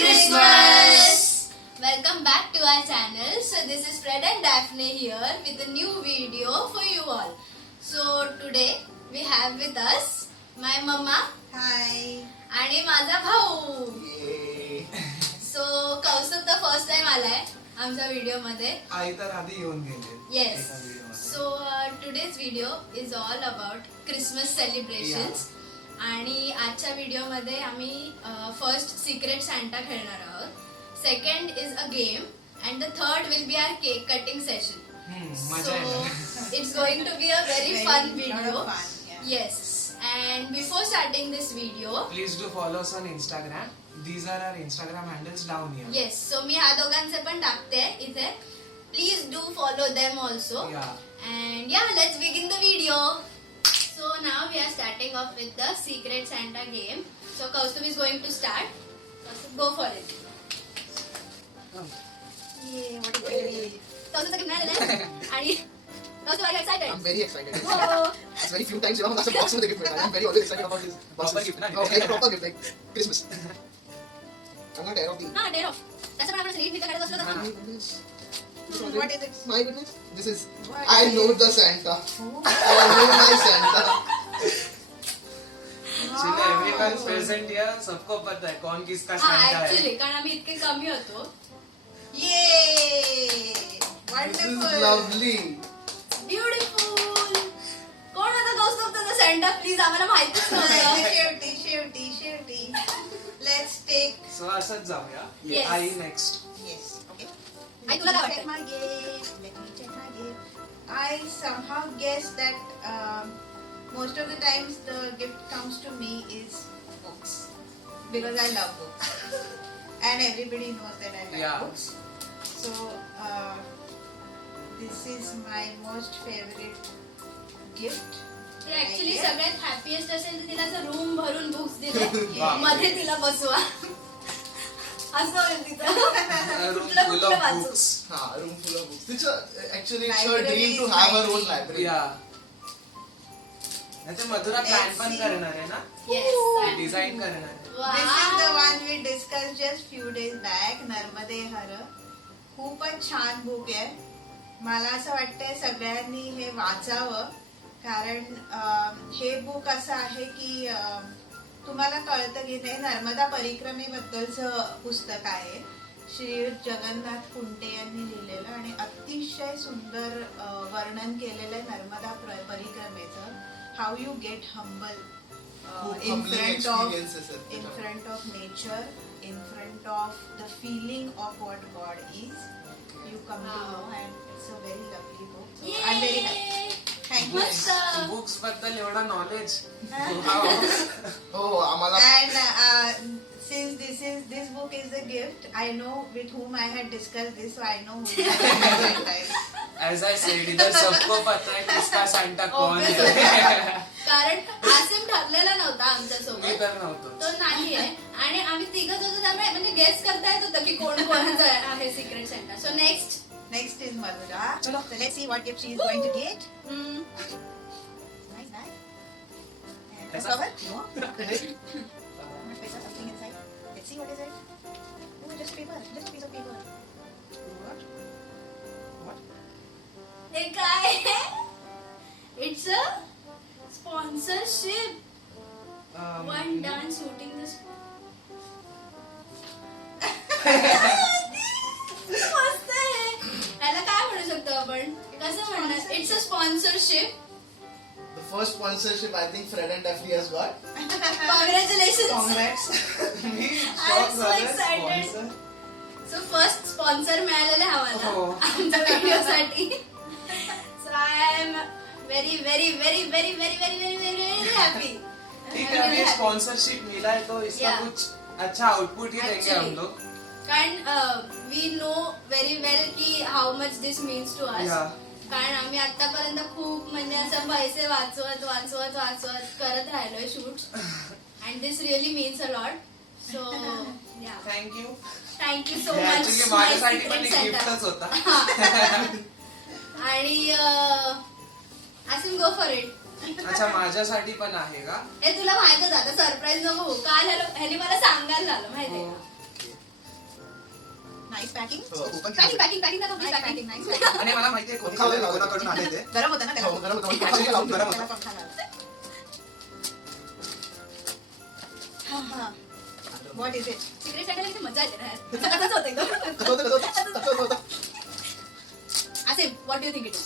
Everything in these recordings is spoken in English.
Christmas! Welcome back to our channel. So this is Fred and Daphne here with a new video for you all. So today we have with us my mama हाय आणि माझा भाऊ. So Kaustubh the first time आलाय आमच्या video मध्ये. आई तर आधी येऊन गेले. Yes. So today's video is all about Christmas celebrations. आणि आजच्या व्हिडिओ मध्ये आम्ही फर्स्ट सिक्रेट सांता खेळणार आहोत. Second is a game and the third will be our cake cutting session. मजा येणार. So it's going to be a very fun video. fun, yeah. Yes. And before starting this video, Please do follow us on Instagram. These are our Instagram handles down here. yes. So मी ह्या दोघांचे पण टाकते इथे. Please do follow them also. Yeah. And yeah, let's begin the video. So now we are starting off with the Secret Santa game. So Kaustubh is going to start. Kaustubh, go for it. ये what is it? Kaustubhचं gift मिळालेलं आहे. आणि Kaustubh, are you excited? I'm very excited. हो. It's very few times, that's a box with a gift. I'm very always excited about this. Proper gift, na? Oh, like a proper gift, like Christmas. I'm not tired of the. हा, day off. त्याचं पण आपण read NEET काढत बसलो My तर. goodness. What is it? My goodness. This is. What I is know it? the Santa. I know my Santa. Actually, everyone's present here. सबको पता है कौन किसका हा, सांता है. actually, कारण आम्ही इतके कमी होतो. Yay! This Wonderful. is lovely. Beautiful. कोण होता कौस्तुभ त्याचा सेंटा? प्लीज आम्हाला माहितीच नव्हतं. शेवटी. Let's take. So असंच जाऊया. Yes. आई next. Yes. Okay. आई, तुला काय Check वाटतं? my gift. Let me check my gift. I somehow guess that most of the times the gift comes to me is books because I love books and everybody knows that I like Yeah. books. So this is my most favorite gift. ते actually Yeah. सगळ्यात happiest असेल तर तिला असं room भरून books दिले. वा. मध्ये तिला बसवा असं होईल तिचं. कुठलं Full कुठलं of वाचू. books. Room full of books. Actually, it's her Library dream to is have her my own dream. library. Yeah. नाहीतर मधुरा प्लॅन पण करणार आहे ना. Yes. डिझाईन करणार आहे. Wow. This is the one we discussed just few days back. नर्मदे हर खूपच छान book आहे. मला असं वाटतंय सगळ्यांनी हे वाचावं कारण हे बुक असं आहे की तुम्हाला कळतं की ते नर्मदा परिक्रमेबद्दलचं पुस्तक आहे. श्री जगन्नाथ कुंटे यांनी लिहिलेलं आणि अतिशय सुंदर वर्णन केलेलं आहे नर्मदा परिक्रमेचं. हाऊ यू गेट हंबल खूप in humbling front of experiences आहेत in त्याच्यात. front of nature, in front of the feeling of what God is. You come to Wow. know, and it's a very lovely book. Yay. I'm very happy. Thank you. मस्त. Books बद्दल एवढा knowledge. Oh, आम्हाला. And since this book is a gift, I know with whom I had discussed this, so I know who is. As I said, इधर सबको पता है किसका Santa कौन Obviously. है. कारण आसिम ठरलेला नव्हता आमच्या मी सोबत. तर नव्हतो. तो नाही आहे आणि आम्ही तिघच होतो त्यामुळे म्हणजे गेस करता येत होतं की कोण कोणाचं आहे secret Santa. So next. Next is Madhura. So let's see what gift she is going to get. Nice bag. And That's cover? No. Much paper, something inside. Let's see what is it. Oh, just paper. Just a piece of paper. What? हे काय आहे? It's a sponsorship. One dance shooting this. मस्त आहे. याला काय म्हणू शकतो आपण? कसं म्हणणार? It's a sponsorship. The first sponsorship I think Fred and Daphne has got. Congratulation. Congrats. मी I'm shock so झालोय, excited. sponsor. So first sponsor मिळालेला आहे आम्हाला हो. आमच्या व्हिडिओसाठी. So I am very very very very very very very very very happy. ठीक है, अभी स्पॉन्सरशिप मिला है तो इसका Yeah. कुछ अच्छा आउटपुट ही देंगे हम Actually. लोग. कारण वी नो व्हेरी वेल की how much this means to us. Yeah. कारण आम्ही आतापर्यंत खूप म्हणजे असं पैसे वाचवत वाचवत वाचवत करत राहिलोय shoot and this really means a lot. So yeah thank you. Thank you so हे मच. actually माझ्यासाठी पण एक गिफ्टच होता. आणि आसिम गो फॉर इट. अच्छा माझ्यासाठी पण आहे का? हे तुला माहितच आता सरप्राईज नको हो. काल ह्याने मला सांगायला झालं माहितीये का? नाईस पॅकिंग हो, open पॅकिंग केलं. पॅकिंग पॅकिंग दाखव नाईस पॅकिंग नाईस पॅकिंग आणि मला माहितीये पंखा वगैरे कोणाकडून आले ते गरम होतं ना त्याला हो, गरम होतं. पंखा वगैरे लावून गरम त्याला होतं. पंखा लावा. What is it secrete Santa किती मजा येते ना यार. असंच होतं एकदम. कसं होतं, कसं होतं? कसं होतं? Asif what do think it is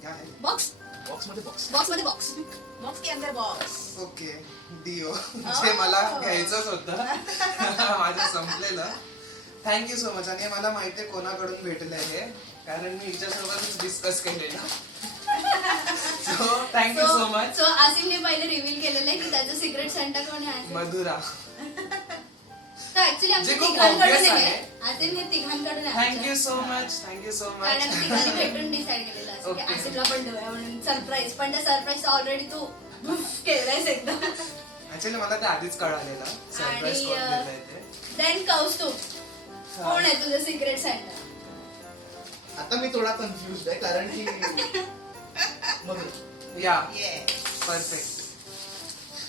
क्या है? बॉक्स बॉक्समध्ये बॉक्स. बॉक्स मध्ये बॉक्स बॉक्स के अंदर बॉक्स ओके डिओ जे मला घ्यायचंच होतं माझं संपलेलं. Thank you so much. आणि मला माहितीये कोणाकडून भेटलंय हे, कारण मी हिच्यासोबतच डिस्कस केलेलं. सो थँक्यू सो मच. सो आसिफने पहिले रिव्हील केलेलं आहे की त्याचं सिक्रेट सँटा कोण आहे आसिफ. मधुरा. तर ऍक्च्युली आमच्या जे खूप तिघांकडून obvious आहे आहे. आसिफ हे तिघांकडून आहे thank you so much. Thank you so कारण मच. आम्ही तिघांनी भेटून डिसाईड केलेलं असं की Okay. आसिफला पण देऊया म्हणून सरप्राईज. पण त्या सरप्राईज ऑलरेडी तू केलंयस एकदम. ऍक्च्युली मला ते आधीच कळालेलं सरप्राईज आणि, कोण देतंय ते. देन कौस्तुभ कोण आहे तुझं सिक्रेट सँटा. आता मी थोडा कन्फ्युज आहे कारण की Madhur. Yeah yes perfect.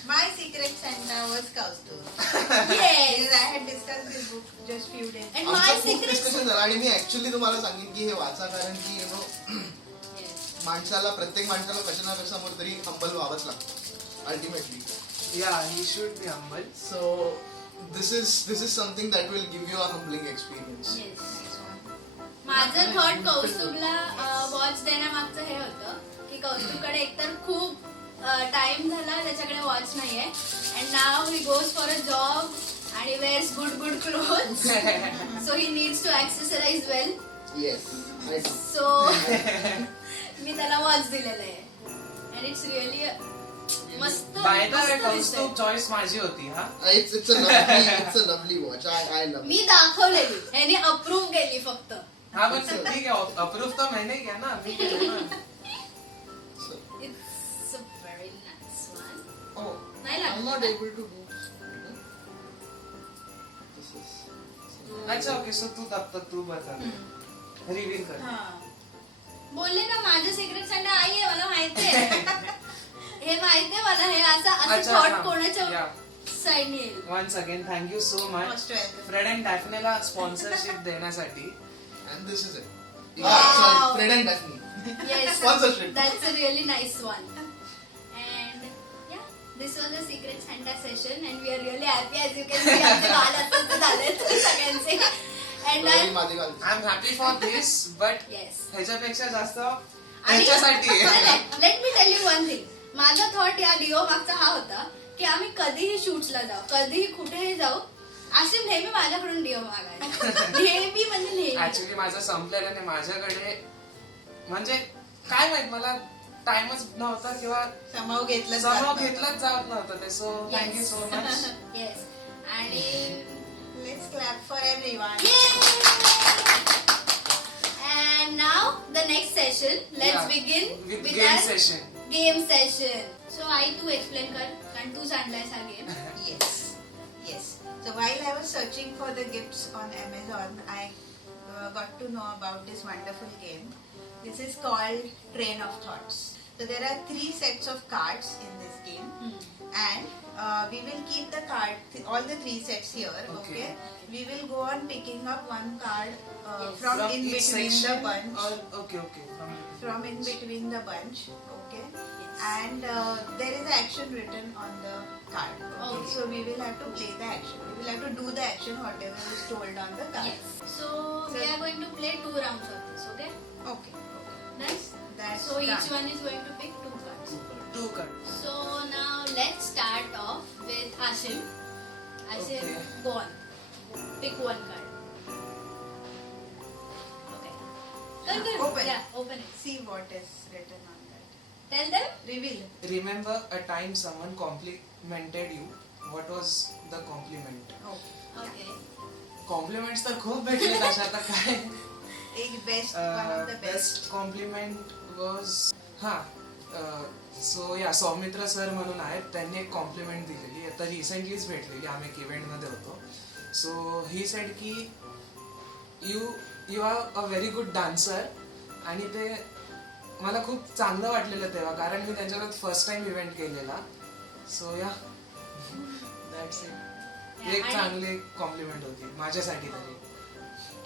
My secret Santa was Kaustubh Yes. I had discussed this book just few days. And आमचं my खूप secret डिस्कशन झालं आणि मी ऍक्च्युली तुम्हाला सांगेन की हे वाचा कारण की यु नो माणसाला प्रत्येक माणसाला कशा ना कशावर तरी हंबल व्हावंच लागतं अल्टिमेटली. या he should be humble. So this is something that will give you a humbling experience. Yes. माझं थॉट कौस्तुभला वॉच देण्यामागचं हे होतं की कौस्तुभकडे एकतर खूप टाइम झाला त्याच्याकडे वॉच नाहीये and now he goes for a job आणि wears good cloth so he needs to accessorize well. Yes, I do. So मी त्याला वॉच दिलेलं आहे अँड इट्स रिअली मस्त बाय द वे मस्त दिसतंय. कौस्तुभ चॉईस माझी होती हा. It's a lovely watch. I love me it. दाखवलेली ह्याने अप्रूव्ह केली फक्त. हा पण ठीक आहे अप्रूव्ह तर मैंने किया ना मी केलं ना. So, it's a very nice one. oh, नाही I'm not लागत able to do this. This is. अच्छा ओके सो तू तू बता रिव्हील कर. हा. बोलले ना माझं सिक्रेट सँटा आई आहे मला माहितीये हे माहितीये मला हे असं अच्छा, थॉट हा. कोणाच्या Yeah. साईडने येईल. Once again thank you so much Most welcome. Fred and डॅफनेला स्पॉन्सरशिप देण्यासाठी. And this is it. Wow. Sorry, Fred and Daphne. Yes, Sponsorship. that's a really nice one. And yeah, this was a secret Santa session and we are really happy as you can see आमचे बाल आता झालेत सगळ्यांचे. And Sorry, माझी गाल. I am happy for this but yes. ह्याच्यापेक्षा जास्त आणि ह्याच्यासाठी let me tell you one thing. माझा थॉट या डिओ मागचा हा होता की आम्ही कधीही शूट्सला जाऊ कधीही कुठेही जाऊ अशी नेहमी माझ्याकडून डिओ मागायला नेहमी म्हणजे नेहमी. ऍक्च्युली माझं संपलेलं नाही माझ्याकडे म्हणजे काय माहित मला टाइमच नव्हता किंवा समाव घेतलं समोर घेतलंच जात नव्हतं ते. So thank you so much. Yes आणि let's clap for everyone. And now the next session. Let's Yeah. begin With with game our session. game session. So आई तू explain कर कारण तूच आणलायस हा game. Yes. Yes. So while I was searching for the gifts on Amazon, I got to know about this wonderful game. This is called Train of Thoughts. So there are 3 sets of cards in this game, and we will keep the all the 3 sets here. Okay. Okay. We will go on picking up one card Yes. from in each between the section bunch. or okay From in between the bunch. Okay. Yes. And there is action written on the card. Okay? Okay. So we will have to play the action. We will have to do the action whatever is told on the card. Yes. So we are going to play 2 rounds of this. Okay. Okay. Nice. That's So each done. one is going to pick 2 cards. two cards. So now let's start off with Asim. Asim, Okay. go on. Pick 1 card. Okay. Good. Open. Yeah, open it. See what is written on that. Tell them. Reveal. Remember a time someone complimented you. What was the compliment? Okay. Okay. Compliments तर खूप भेटले तशा आता काय. Take best. One of the best. Best compliment was हा so या Soumitra sir म्हणून आहेत त्यांनी एक कॉम्प्लिमेंट दिलेली आता रिसेंटलीच भेटलेली आम्ही एक इव्हेंटमध्ये होतो. सो ही सेड की you are a very good dancer आणि ते मला खूप चांगलं वाटलेलं तेव्हा कारण मी त्यांच्याकडे फर्स्ट टाइम इव्हेंट केलेला. सो या दॅट्स इट. एक आणि- चांगली कॉम्प्लिमेंट होती माझ्यासाठी तरी.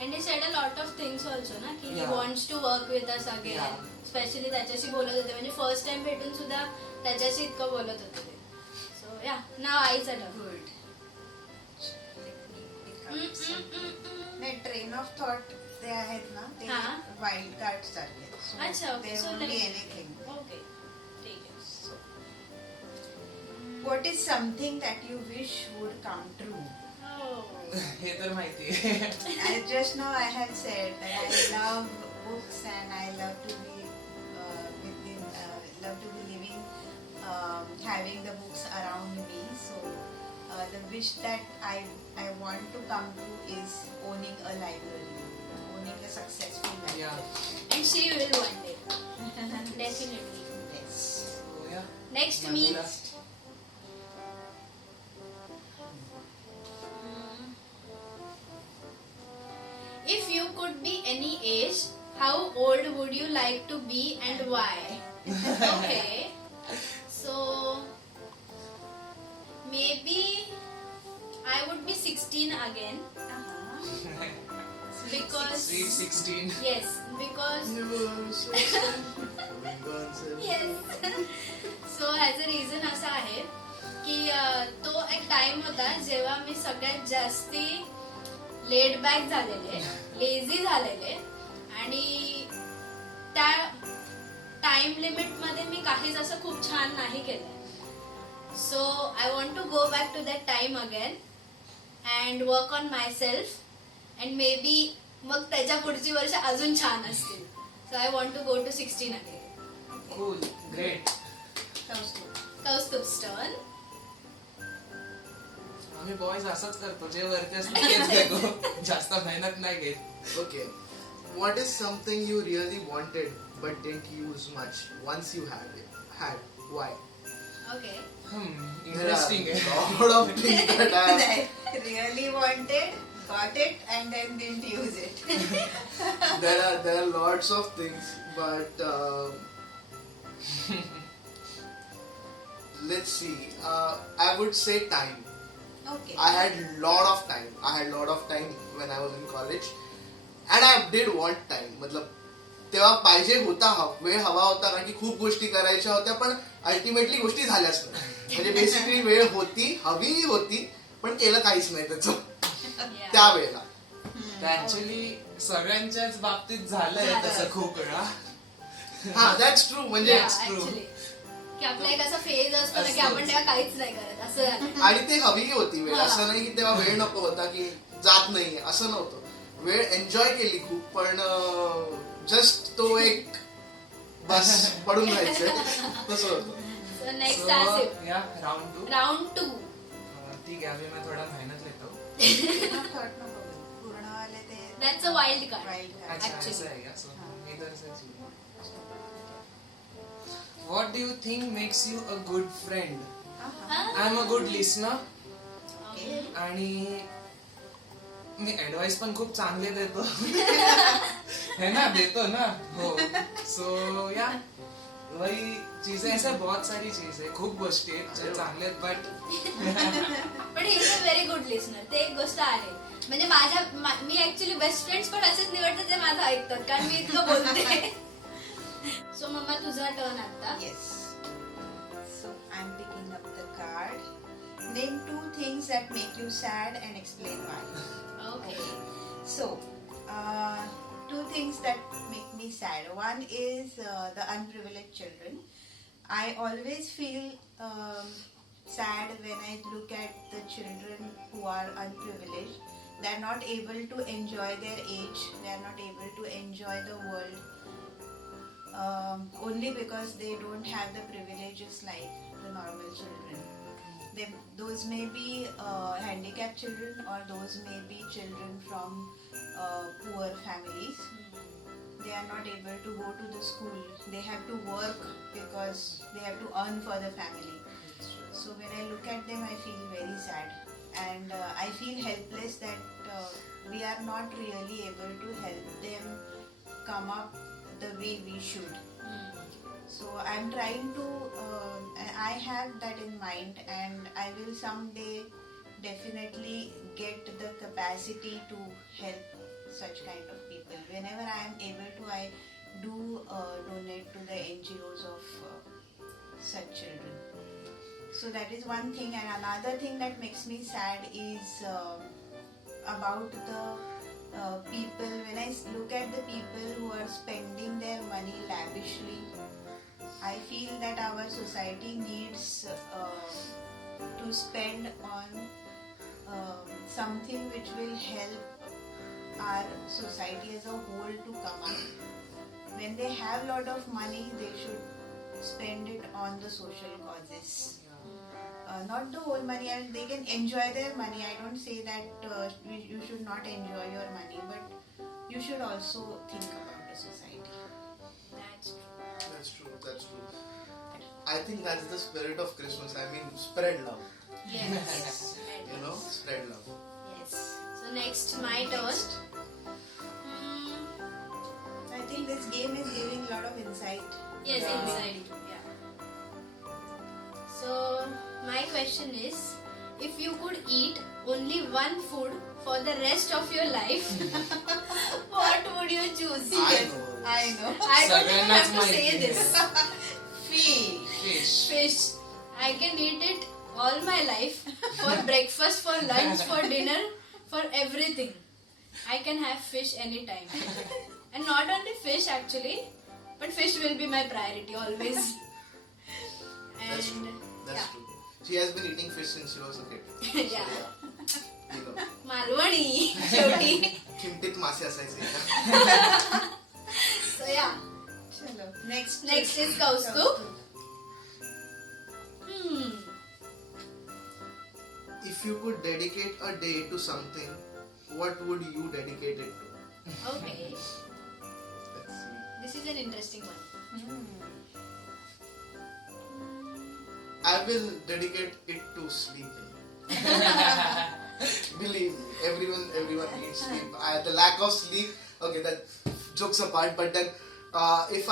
And he said a lot of things also ना की he Yeah. wants to work with us again. Yeah. Specially त्याच्याशी बोलत होते म्हणजे फर्स्ट टाइम भेटून सुद्धा त्याच्याशी इतकं बोलत होते ते. सो या नाव आईचा डब. गुड नाही ट्रेन ऑफ थॉट ते आहेत ना ते हा. वाईल्ड कार्ड सारखे अच्छा, okay. So be like- anything okay ठीक आहे. What is something that you wish would come true Oh. हे तर माहिती आहे. just now I had said that I love books and I love to be love to be living, having the books around me. So the wish that I want to come to is owning a library, owning a successful library. Yeah. And she will one day. Definitely. Yes. So, yeah. Next me. Mandira. If you could be any age, how old would you like to be and why? Okay. So maybe I would be 16 again Uh-huh. because Sweet 16. yes, because yes. So ह्याचं reason असं आहे की तो एक time होता जेव्हा मी सगळ्यात जास्ती लेड बॅक झालेले लेझी झालेले आणि त्या टाइम लिमिट मध्ये मी काहीच असं खूप छान नाही केलं. So I want to go back to that time again and work on myself and maybe मग त्याच्या पुढची वर्ष अजून छान असतील. So I want to go to 16 again. Cool. Great. Kaustubh stone. आम्ही बॉयज असंच करतो जे वरती असतो तेच घेतो. जास्त मेहनत नाही घेत. Okay. What is something you really wanted but didn't use much once you had? Why? Okay. Interesting आहे. Lot of things that I Really wanted, got it, and then didn't use it. there are lots of things, but let's see. I would say time. Okay. I had lot of time. I had lot of time when I was in college, and I did want time. मतलब तेव्हा पाहिजे होता वेळ हवा होता कारण की खूप गोष्टी करायच्या होत्या पण अल्टिमेटली गोष्टी झाल्याच नाही. म्हणजे बेसिकली वेळ होती हवी होती पण केलं काहीच नाही त्याचं त्यावेळेला. ऍक्च्युली सगळ्यांच्याच बाबतीत झालंय तसं खूप वेळा. हा दॅट्स ट्रू. म्हणजे true. ऍक्च्युली की आपला एक असा फेज असतो ना की आपण तेव्हा काहीच नाही करत असं झालं. आणि ते हवी होती वेळ. हा. असं नाही की तेव्हा वेळ नको होता की जात नाहीये असं नव्हतं. वेळ एन्जॉय केली खूप पण जस्ट तो एक बस पडून राहायचं तसं होतं. So next Asif. या राऊंड 2. राउंड 2. ठीक आहे अभी मैं थोड़ा मेहनत लेता हूँ. Thought नको बोलू. पूर्णवाले ते that's a wild card. wild card. अच्छा Actually. ऐसा है क्या? So, इधर से चलो. What do you think makes you a good friend? I am a good listener Okay. आणि मी ऍडवाइस पण खूप चांगले देतो. है ना देतो ना हो. सो या वही चीजें ऐसे बहुत सारी चीजें खूप गोष्टी आहेत जे चांगले आहेत बट पण he is a very good listener. ते एक गोष्ट आहे म्हणजे मी ऍक्च्युली बेस्ट फ्रेंड्स पण असेच निवडते जे माझं ऐकतात कारण मी इतकं बोलते. सो मम्मा तुझा टर्न आता. Yes. So I'm picking up the card. Name 2 things that make you sad and explain why. Okay. So, 2 things that make me sad. One is the unprivileged children. I always feel sad when I look at the children who are unprivileged. They are not able to enjoy their age. They are not able to enjoy the world. Only because they don't have the privileges like the normal children. Those may be handicapped children or those may be children from poor families. They are not able to go to the school. They have to work because they have to earn for the family. So when I look at them, I feel very sad. And I feel helpless that we are not really able to help them come up the way we should. So I'm trying to, I have that in mind and I will someday definitely get the capacity to help such kind of people. Whenever I am able to, I do donate to the NGOs of such children. So that is one thing, and another thing that makes me sad is about the people. When I look at the people who are spending their money lavishly, I feel that our society needs to spend on something which will help our society as a whole to come up. When they have lot of money, they should spend it on the social causes. Not the whole money, and they can enjoy their money. I don't say that you should not enjoy your money, but you should also think about the society. That's true. That's true. That's true. I think that's the spirit of Christmas. I mean, spread love. Yes. You know, spread love. Yes. So next, my turn. I think this game is giving a lot of insight. Yes, Yeah. inside. Yeah. So my question is, if you could eat only one food for the rest of your life, what would you choose? I know. I know. I don't even have to Saganna's say my this. Fish. Fish. Fish. I can eat it all my life for breakfast, for lunch, for dinner, for everything. I can have fish anytime. And not only fish actually, but fish will be my priority always. That's true. That's yeah. true. She has been eating fish since she was a kid. Yeah. You know. Malvani शेवटी. किमतीत मासे असायचे. So yeah. Chalo. Next. Next is Kaustubh. If you could dedicate a day to something, what would you dedicate it to? Okay. Let's see. This is an interesting one. I will dedicate it to sleeping. Believe me, everyone needs sleep. The lack of sleep. Okay, that jokes apart. But then, if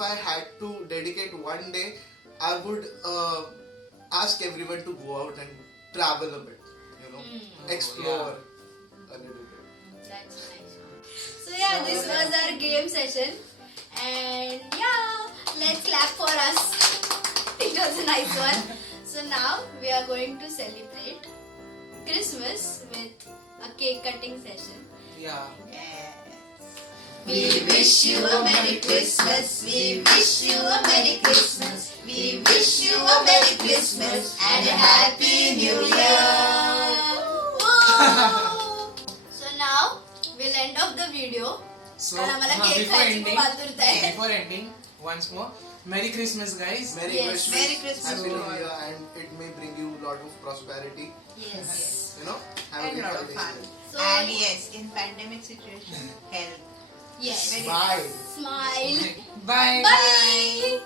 I had to dedicate one day, I would ask everyone to go out and travel a bit. You know, explore a little bit. That's nice. So yeah, this was our game session. And yeah, let's clap for us. It was a nice one. So now we are going to celebrate Christmas with a cake cutting session. Yeah. Yes. We wish you a Merry Christmas. We wish you a Merry Christmas. We wish you a Merry Christmas and a Happy New Year. So now we'll end off the video. So कारण आम्हाला cake before खायची खूप ending, आतुरता आहे. before ending, once more, Merry Christmas, guys. Merry Yes. Christmas. Merry Christmas Happy to New all. Year, and it may bring you a lot of prosperity. Yes. You know, have And a lot good of holiday. fun. So- And yes, in pandemic situation, help. Yes. Very Bye. Smile. Bye. Bye.